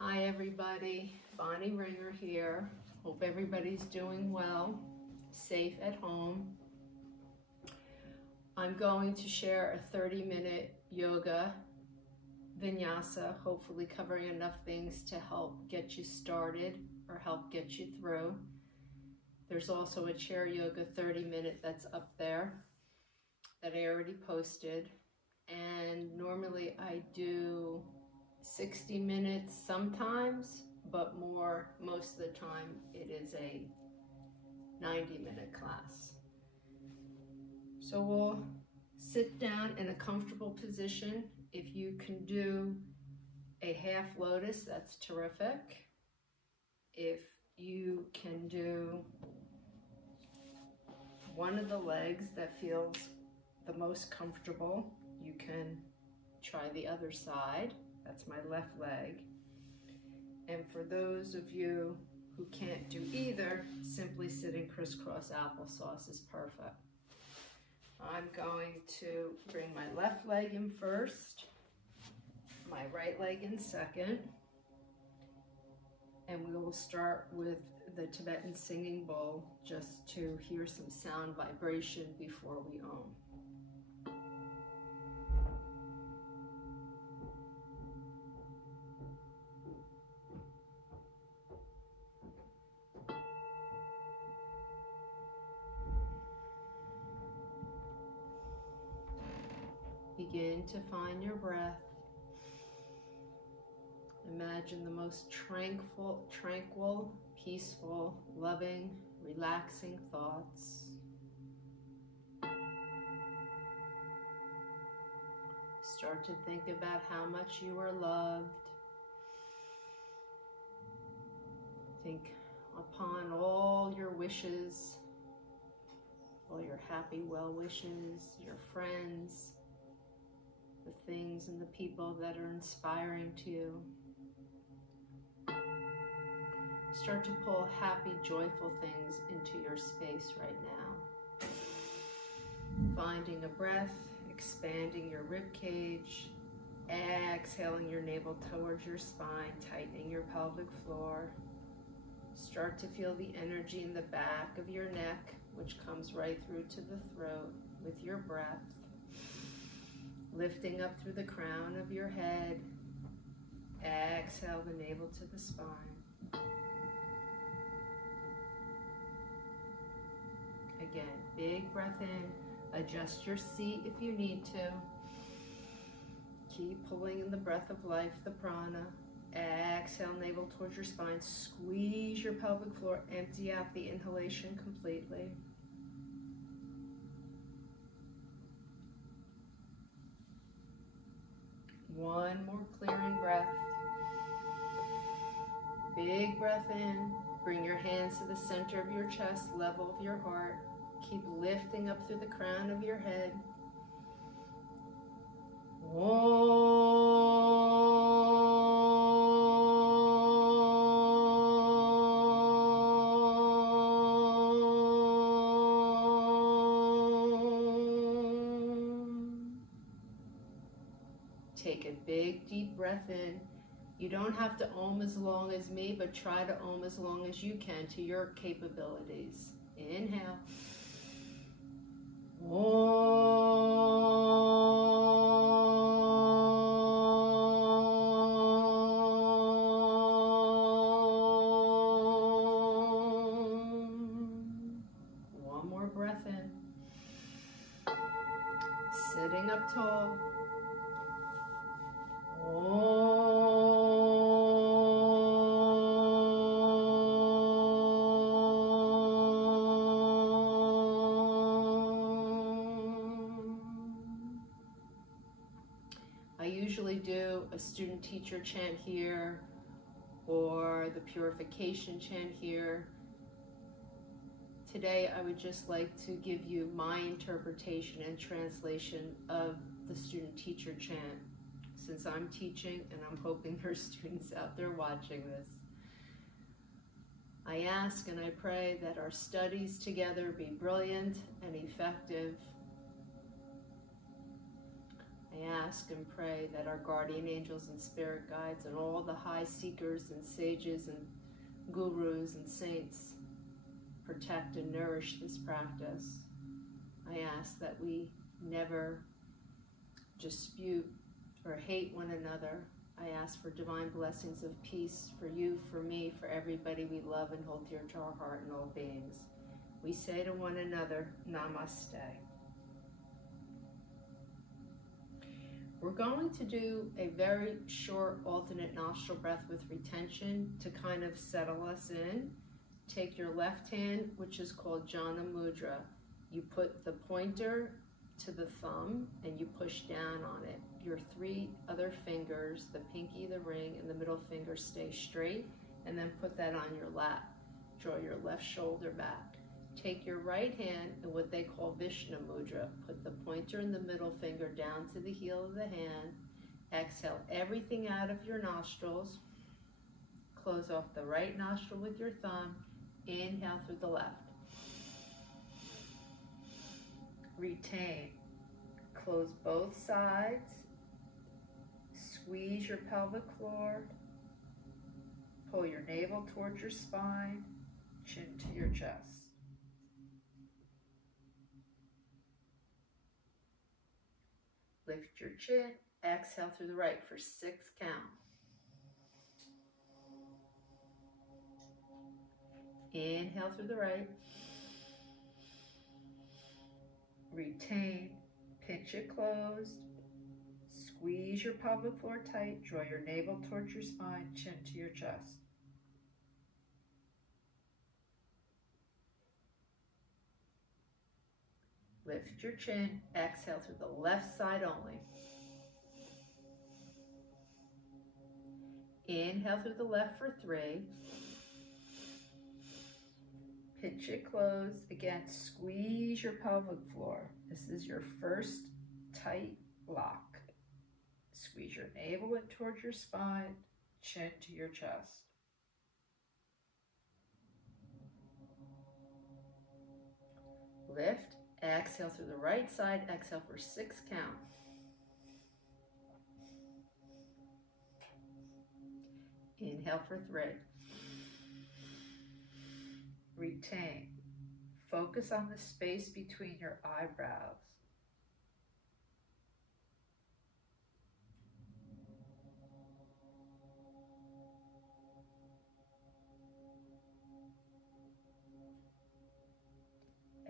Hi everybody, Bonnie Ringer here. Hope everybody's doing well, safe at home. I'm going to share a 30-minute yoga vinyasa, hopefully covering enough things to help get you started or help get you through. There's also a chair yoga 30-minute that's up there that I already posted. And normally I do 60 minutes sometimes, but most of the time it is a 90-minute class. So we'll sit down in a comfortable position. If you can do a half lotus, that's terrific. If you can do one of the legs that feels the most comfortable, you can try the other side. That's my left leg. And for those of you who can't do either, simply sitting crisscross applesauce is perfect. I'm going to bring my left leg in first, my right leg in second, and we will start with the Tibetan singing bowl just to hear some sound vibration before we Om. Begin to find your breath. Imagine the most tranquil, peaceful, loving, relaxing thoughts. Start to think about how much you are loved. Think upon all your wishes, all your happy well wishes, your friends, the things and the people that are inspiring to you. Start to pull happy, joyful things into your space right now. Finding a breath, expanding your rib cage, exhaling your navel towards your spine, tightening your pelvic floor. Start to feel the energy in the back of your neck, which comes right through to the throat with your breath. Lifting up through the crown of your head. Exhale the navel to the spine. Again, big breath in. Adjust your seat if you need to. Keep pulling in the breath of life, the prana. Exhale, navel towards your spine. Squeeze your pelvic floor. Empty out the inhalation completely. One more clearing breath. Big breath in. Bring your hands to the center of your chest, level of your heart. Keep lifting up through the crown of your head. Take a big deep breath in. You don't have to Om as long as me, but try to Om as long as you can to your capabilities. Inhale. One more breath in. Sitting up tall. I usually do a student teacher chant here or the purification chant here. Today I would just like to give you my interpretation and translation of the student teacher chant, since I'm teaching and I'm hoping there's students out there watching this. I ask and I pray that our studies together be brilliant and effective. I ask and pray that our guardian angels and spirit guides and all the high seekers and sages and gurus and saints protect and nourish this practice. I ask that we never dispute or hate one another. I ask for divine blessings of peace for you, for me, for everybody we love and hold dear to our heart and all beings. We say to one another, Namaste. We're going to do a very short alternate nostril breath with retention to kind of settle us in. Take your left hand, which is called Jhana Mudra. You put the pointer to the thumb and you push down on it. Your three other fingers, the pinky, the ring, and the middle finger, stay straight, and then put that on your lap. Draw your left shoulder back. Take your right hand in what they call Vishnu Mudra. Put the pointer and the middle finger down to the heel of the hand. Exhale everything out of your nostrils. Close off the right nostril with your thumb. Inhale through the left. Retain. Close both sides. Squeeze your pelvic floor. Pull your navel towards your spine. Chin to your chest. Lift your chin. Exhale through the right for 6 counts. Inhale through the right. Retain. Pinch it closed. Squeeze your pelvic floor tight. Draw your navel towards your spine. Chin to your chest. Lift your chin. Exhale through the left side only. Inhale through the left for 3. Pinch it closed. Again, squeeze your pelvic floor. This is your first tight lock. Squeeze your navel in towards your spine. Chin to your chest. Lift. Exhale through the right side. Exhale for 6 counts. Inhale for 3. Retain. Focus on the space between your eyebrows.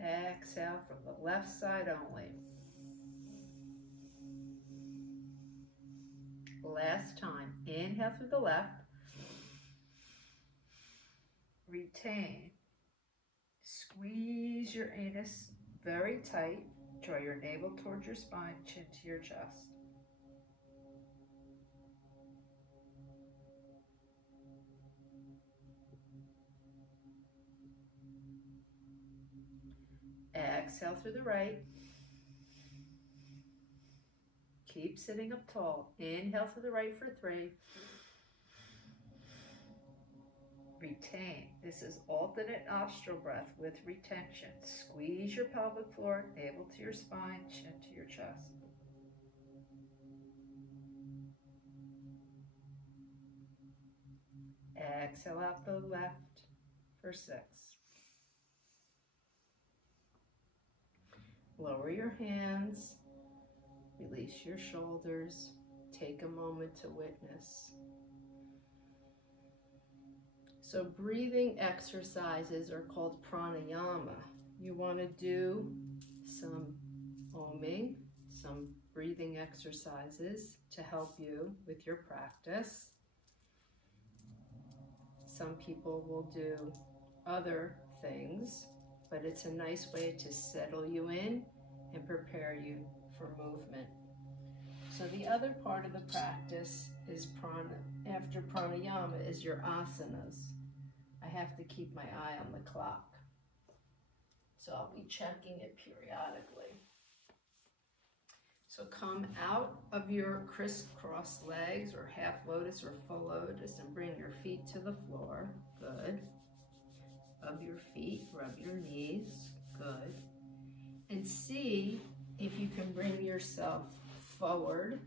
Exhale from the left side only. Last time. Inhale through the left. Retain. Squeeze your anus very tight. Draw your navel towards your spine, chin to your chest. Exhale through the right. Keep sitting up tall. Inhale through the right for 3. Retain. This is alternate nostril breath with retention. Squeeze your pelvic floor, navel to your spine, chin to your chest. Exhale out the left for 6. Lower your hands, release your shoulders, take a moment to witness. So breathing exercises are called pranayama. You want to do some oming, some breathing exercises to help you with your practice. Some people will do other things, but it's a nice way to settle you in and prepare you for movement. So the other part of the practice is after pranayama is your asanas. I have to keep my eye on the clock, so I'll be checking it periodically. So come out of your crisscross legs or half lotus or full lotus and bring your feet to the floor. Good. Rub your feet, rub your knees. Good. And see if you can bring yourself forward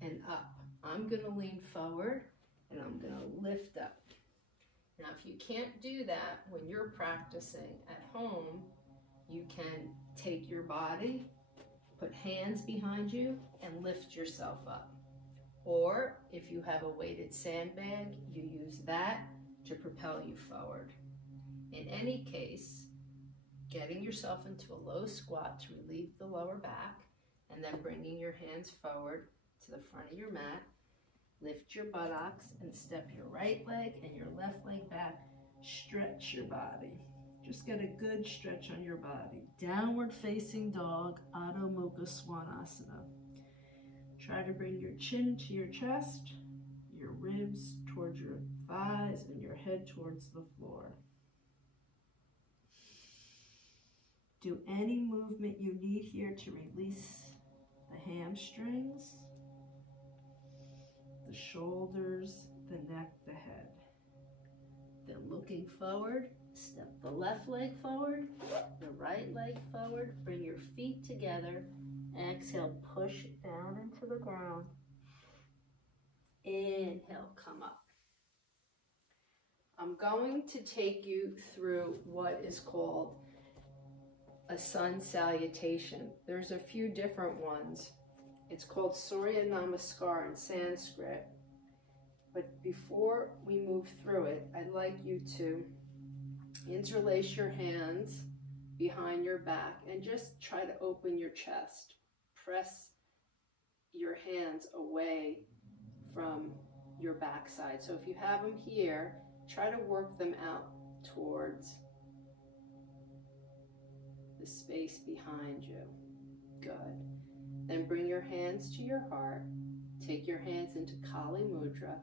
and up. I'm going to lean forward and I'm going to lift up. Now, if you can't do that when you're practicing at home, you can take your body, put hands behind you, and lift yourself up. Or if you have a weighted sandbag, you use that to propel you forward. In any case, getting yourself into a low squat to relieve the lower back, and then bringing your hands forward to the front of your mat. Lift your buttocks and step your right leg and your left leg back. Stretch your body. Just get a good stretch on your body. Downward facing dog, Adho Mukha Svanasana. Try to bring your chin to your chest, your ribs towards your thighs, and your head towards the floor. Do any movement you need here to release the hamstrings, the shoulders, the neck, the head. Then looking forward, step the left leg forward, the right leg forward, bring your feet together. Exhale, push it down into the ground. Inhale, come up. I'm going to take you through what is called a sun salutation. There's a few different ones. It's called Surya Namaskar in Sanskrit. But before we move through it, I'd like you to interlace your hands behind your back and just try to open your chest. Press your hands away from your backside. So if you have them here, try to work them out towards the space behind you. Good. Then bring your hands to your heart. Take your hands into Kali Mudra.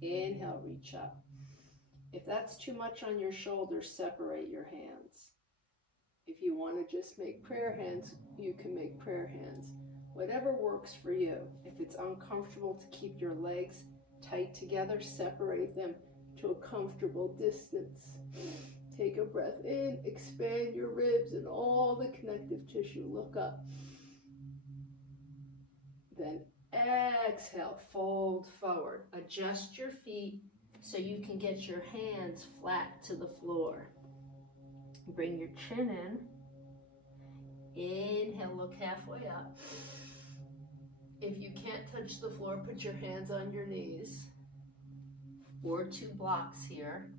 Inhale, reach up. If that's too much on your shoulders, separate your hands. If you want to just make prayer hands, you can make prayer hands. Whatever works for you. If it's uncomfortable to keep your legs tight together, separate them to a comfortable distance. Take a breath in, expand your ribs and all the connective tissue. Look up. Then exhale, fold forward. Adjust your feet so you can get your hands flat to the floor. Bring your chin in. Inhale, look halfway up. If you can't touch the floor, put your hands on your knees or two blocks here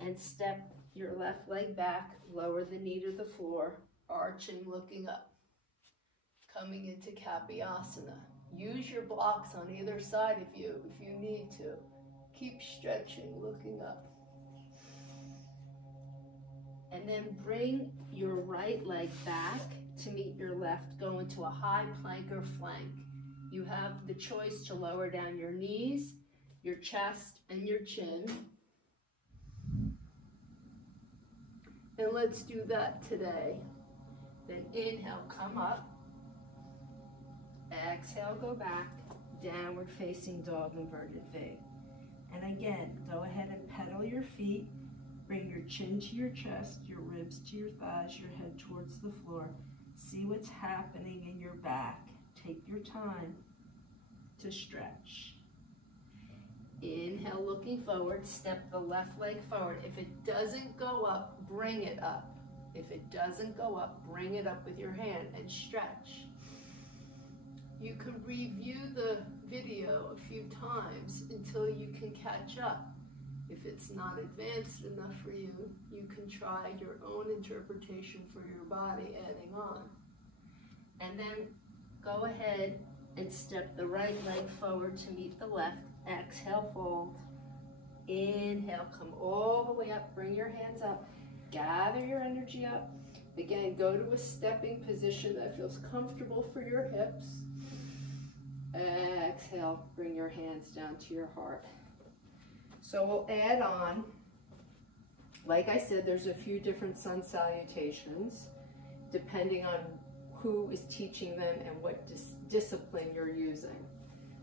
and step your left leg back, lower the knee to the floor, arching, looking up. Coming into Kapyasana. Use your blocks on either side of you if you need to. Keep stretching, looking up. And then bring your right leg back to meet your left. Go into a high plank or flank. You have the choice to lower down your knees, your chest, and your chin. And let's do that today. Then inhale, come up. Exhale, go back. Downward facing dog, inverted V. And again, go ahead and pedal your feet. Bring your chin to your chest, your ribs to your thighs, your head towards the floor. See what's happening in your back. Take your time to stretch. Inhale, looking forward. Step the left leg forward. If it doesn't go up, bring it up. If it doesn't go up, bring it up with your hand and stretch. You can review the video a few times until you can catch up. If it's not advanced enough for you, you can try your own interpretation for your body, adding on. And then go ahead and step the right leg forward to meet the left. Exhale, fold. Inhale, come all the way up. Bring your hands up. Gather your energy up. Again, go to a stepping position that feels comfortable for your hips. Exhale, bring your hands down to your heart. So we'll add on, like I said, there's a few different sun salutations, depending on who is teaching them and what discipline you're using.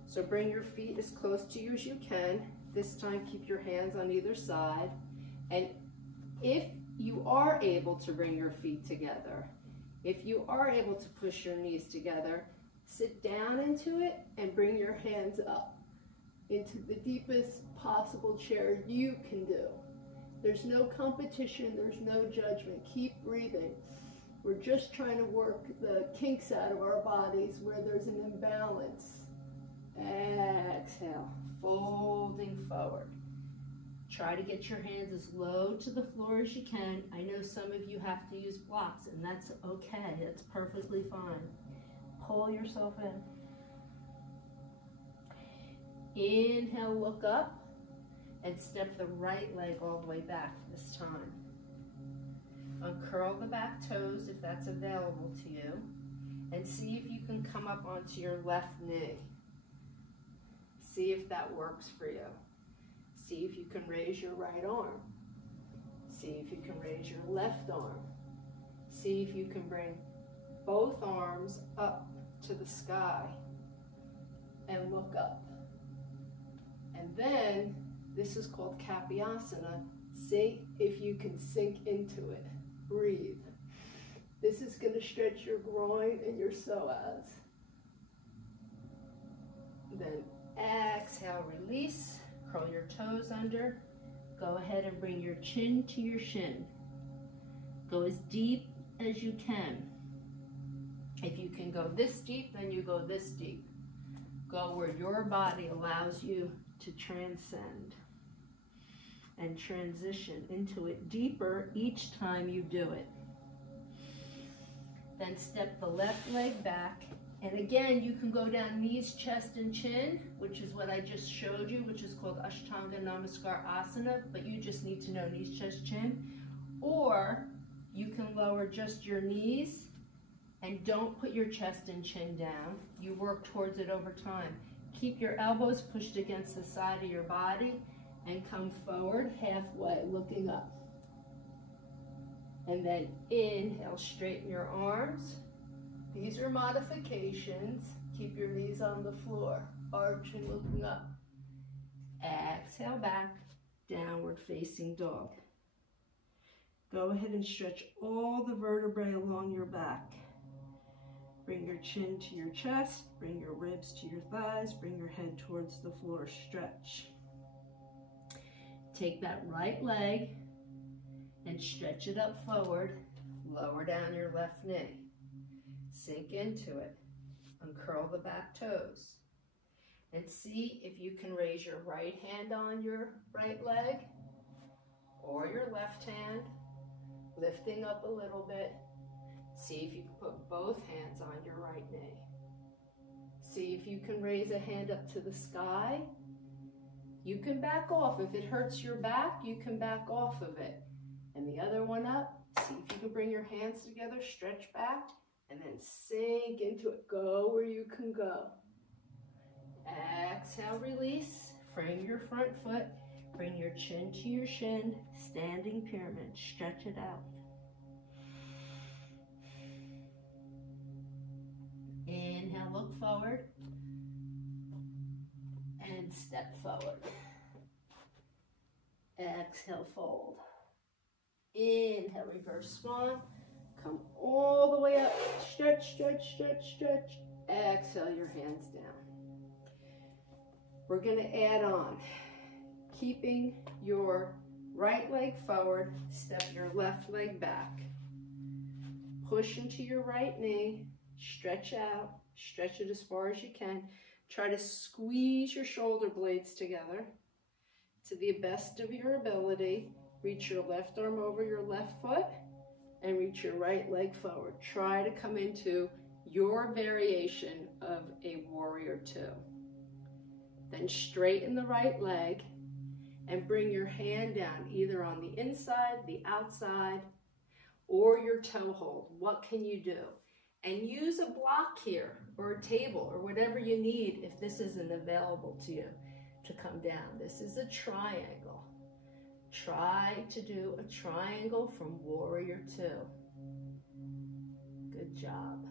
So bring your feet as close to you as you can. This time, keep your hands on either side. And if you are able to bring your feet together, if you are able to push your knees together, Sit down into it and bring your hands up into the deepest possible chair you can do. There's no competition, there's no judgment. Keep breathing. We're just trying to work the kinks out of our bodies where there's an imbalance. Exhale, folding forward. Try to get your hands as low to the floor as you can. I know some of you have to use blocks, and that's okay. That's perfectly fine. Pull yourself in. Inhale, look up, and step the right leg all the way back this time. Uncurl the back toes if that's available to you, and see if you can come up onto your left knee. See if that works for you. See if you can raise your right arm. See if you can raise your left arm. See if you can bring both arms up to the sky and look up. And then, this is called Kapiasana. See if you can sink into it. Breathe. This is going to stretch your groin and your psoas. Then exhale, release. Curl your toes under. Go ahead and bring your chin to your shin. Go as deep as you can. If you can go this deep, then you go this deep. Go where your body allows you to transcend and transition into it deeper each time you do it. Then step the left leg back. And again, you can go down knees, chest, and chin, which is what I just showed you, which is called Ashtanga Namaskar Asana, but you just need to know knees, chest, chin. Or you can lower just your knees and don't put your chest and chin down. You work towards it over time. Keep your elbows pushed against the side of your body and come forward halfway, looking up. And then inhale, straighten your arms. These are modifications. Keep your knees on the floor, arching, looking up. Exhale back, downward facing dog. Go ahead and stretch all the vertebrae along your back. Bring your chin to your chest, bring your ribs to your thighs, bring your head towards the floor, stretch. Take that right leg and stretch it up forward, lower down your left knee. Sink into it, uncurl the back toes, and see if you can raise your right hand on your right leg or your left hand, lifting up a little bit. See if you can put both hands on your right knee. See if you can raise a hand up to the sky. You can back off. If it hurts your back, you can back off of it. And the other one up. See if you can bring your hands together, stretch back, and then sink into it. Go where you can go. Exhale, release. Frame your front foot. Bring your chin to your shin. Standing pyramid. Stretch it out. Inhale, look forward. And step forward. Exhale, fold. Inhale, reverse swan. Come all the way up. Stretch, stretch, stretch, stretch. Exhale, your hands down. We're going to add on. Keeping your right leg forward, step your left leg back. Push into your right knee. Stretch out. Stretch it as far as you can. Try to squeeze your shoulder blades together to the best of your ability. Reach your left arm over your left foot and reach your right leg forward. Try to come into your variation of a warrior two. Then straighten the right leg and bring your hand down either on the inside, the outside, or your toe hold. What can you do? And use a block here or a table or whatever you need if this isn't available to you to come down. This is a triangle. Try to do a triangle from warrior two. Good job.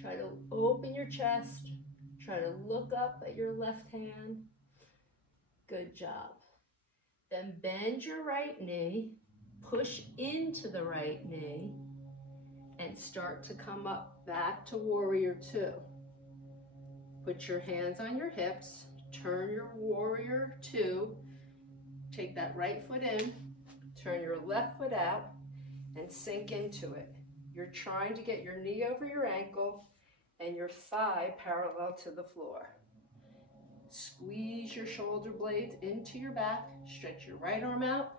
Try to open your chest. Try to look up at your left hand. Good job. Then bend your right knee. Push into the right knee. and start to come up back to warrior two. Put your hands on your hips, turn your warrior two, take that right foot in, turn your left foot out, and sink into it. You're trying to get your knee over your ankle and your thigh parallel to the floor. Squeeze your shoulder blades into your back, stretch your right arm out,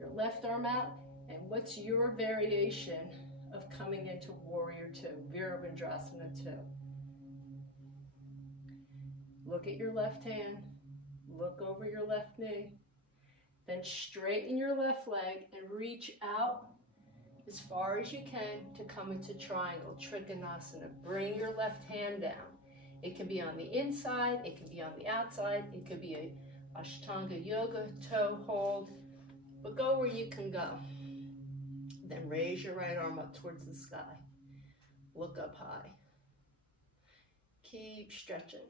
your left arm out, and what's your variation of coming into warrior two, Virabhadrasana 2? Look at your left hand, look over your left knee, then straighten your left leg and reach out as far as you can to come into triangle, Trikonasana. Bring your left hand down. It can be on the inside, it can be on the outside, it could be a Ashtanga Yoga toe hold, but go where you can go. Then raise your right arm up towards the sky. Look up high. Keep stretching.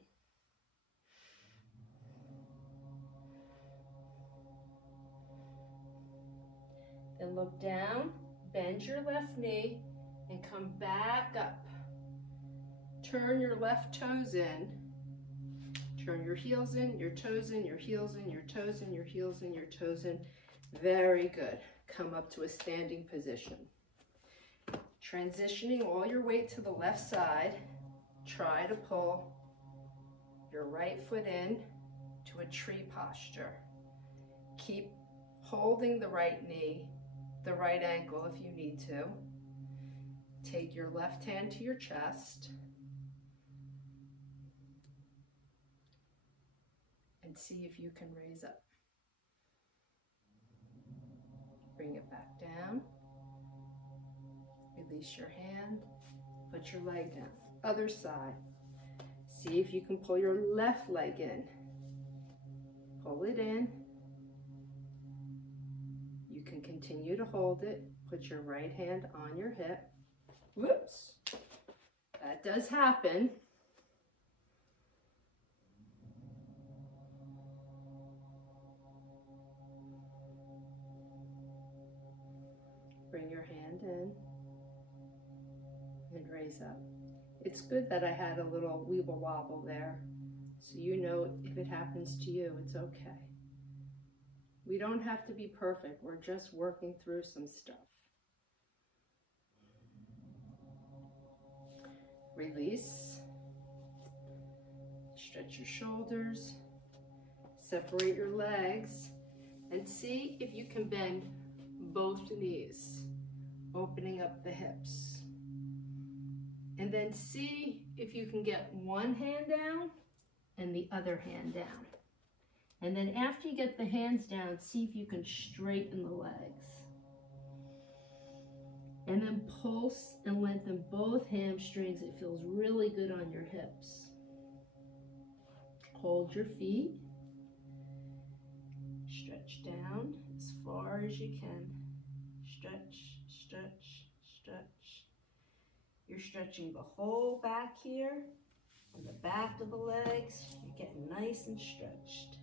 Then look down, bend your left knee, and come back up. Turn your left toes in. Turn your heels in, your toes in, your heels in, your toes in, your heels in, your toes in. Very good. Come up to a standing position. Transitioning all your weight to the left side, try to pull your right foot in to a tree posture. Keep holding the right knee, the right ankle if you need to. Take your left hand to your chest and see if you can raise up. Bring it back down. Release your hand. Put your leg down. Other side. See if you can pull your left leg in. Pull it in. You can continue to hold it. Put your right hand on your hip. Whoops. That does happen. Bring your hand in and raise up. It's good that I had a little weeble wobble there, so you know if it happens to you, it's okay. We don't have to be perfect. We're just working through some stuff. Release. Stretch your shoulders. Separate your legs and see if you can bend both knees, opening up the hips. And then see if you can get one hand down and the other hand down. And then after you get the hands down, see if you can straighten the legs. And then pulse and lengthen both hamstrings. It feels really good on your hips. Hold your feet. Stretch down as far as you can. Stretch, stretch, stretch. You're stretching the whole back here, on the back of the legs. You're getting nice and stretched.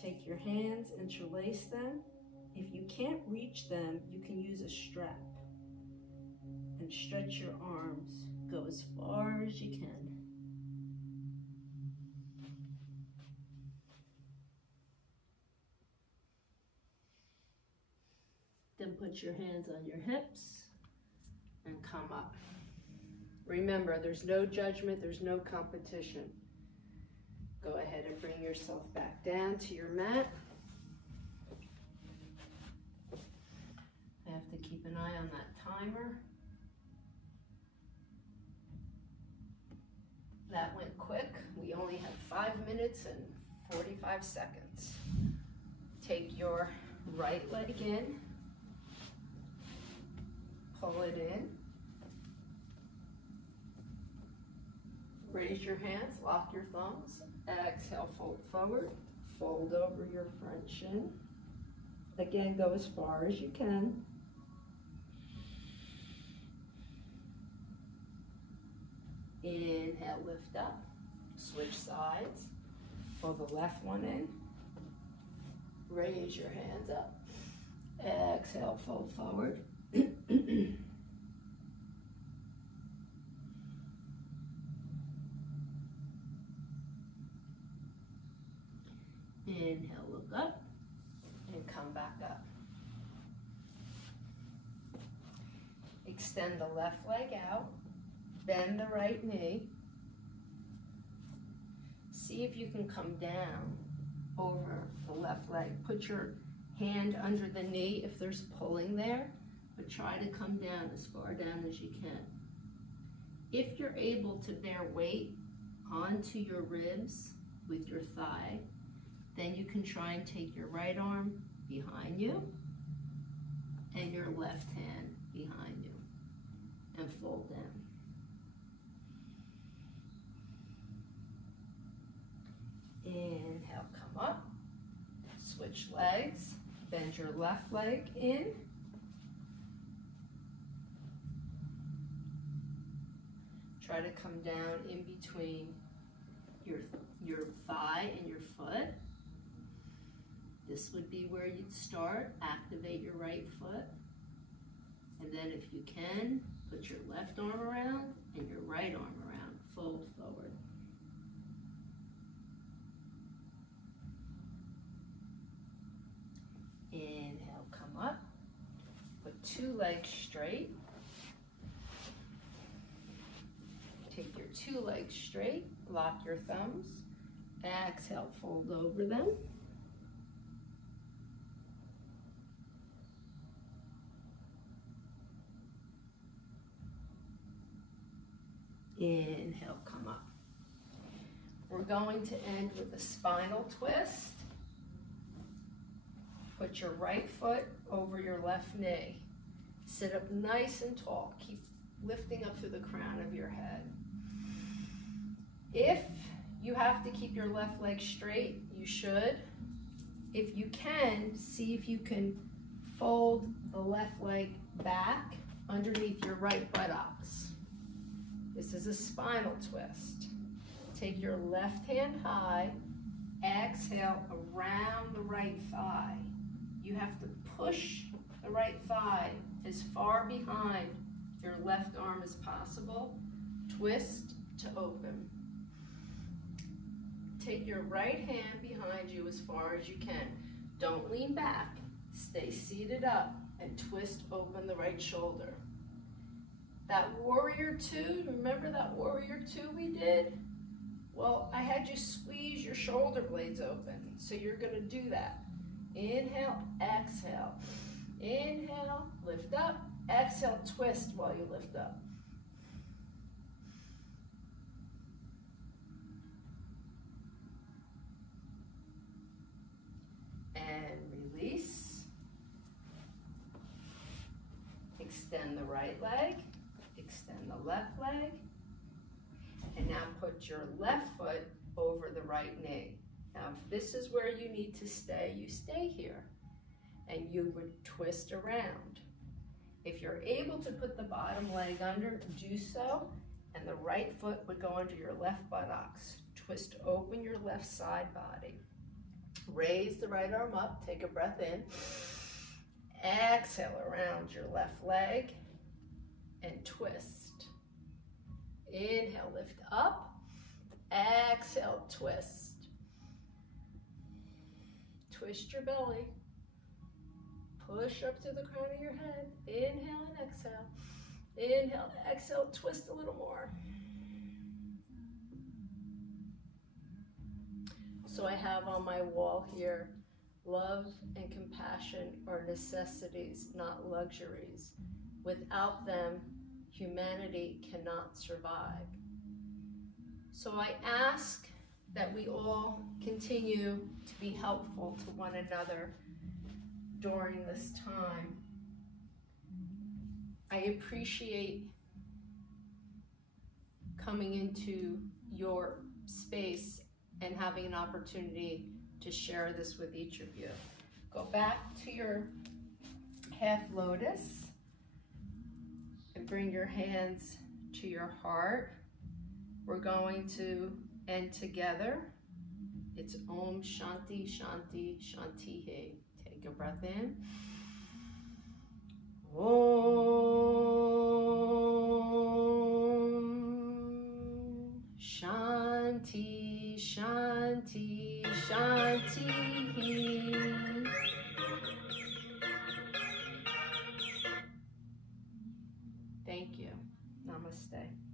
Take your hands, interlace them. If you can't reach them, you can use a strap. And stretch your arms. Go as far as you can. Then put your hands on your hips and come up. Remember, there's no judgment, there's no competition. Go ahead and bring yourself back down to your mat. I have to keep an eye on that timer. That went quick. We only have 5 minutes and 45 seconds. Take your right leg in. Pull it in. Raise your hands, lock your thumbs. Exhale, fold forward. Fold over your front shin. Again, go as far as you can. Inhale, lift up. Switch sides. Pull the left one in. Raise your hands up. Exhale, fold forward. Inhale, look up, and come back up. Extend the left leg out, bend the right knee. See if you can come down over the left leg. Put your hand under the knee if there's pulling there, but try to come down as far down as you can. If you're able to bear weight onto your ribs with your thigh, then you can try and take your right arm behind you and your left hand behind you and fold down. Inhale, come up, switch legs, bend your left leg in, try to come down in between your thigh and your foot. This would be where you'd start. Activate your right foot, and then if you can, put your left arm around and your right arm around, fold forward. Inhale, come up, put two legs straight. Take your two legs straight, lock your thumbs, exhale, fold over them. Inhale, come up. We're going to end with a spinal twist. Put your right foot over your left knee. Sit up nice and tall. Keep lifting up through the crown of your head. If you have to keep your left leg straight, you should. If you can, see if you can fold the left leg back underneath your right buttocks. This is a spinal twist. Take your left hand high, exhale around the right thigh. You have to push the right thigh as far behind your left arm as possible. Twist to open. Take your right hand behind you as far as you can. Don't lean back. Stay seated up and twist open the right shoulder. That warrior two, remember that warrior two we did? Well, I had you squeeze your shoulder blades open, so you're gonna do that. Inhale, exhale. Inhale, lift up. Exhale, twist while you lift up. And release. Extend the right leg. Extend the left leg. And now put your left foot over the right knee. Now, if this is where you need to stay, you stay here. And you would twist around. If you're able to put the bottom leg under, do so. And the right foot would go under your left buttocks. Twist open your left side body. Raise the right arm up. Take a breath in. Exhale around your left leg. And twist. Inhale, lift up. Exhale, twist. Twist your belly. Push up to the crown of your head. Inhale and exhale. Inhale, exhale, twist a little more. So I have on my wall here, love and compassion are necessities, not luxuries. Without them, humanity cannot survive. So I ask that we all continue to be helpful to one another during this time. I appreciate coming into your space and having an opportunity to share this with each of you. Go back to your half lotus and bring your hands to your heart. We're going to end together. It's Om Shanti Shanti Shanti He. Take a breath in. Om Shanti Shanti Shanti, Shanti. Thank you. Namaste.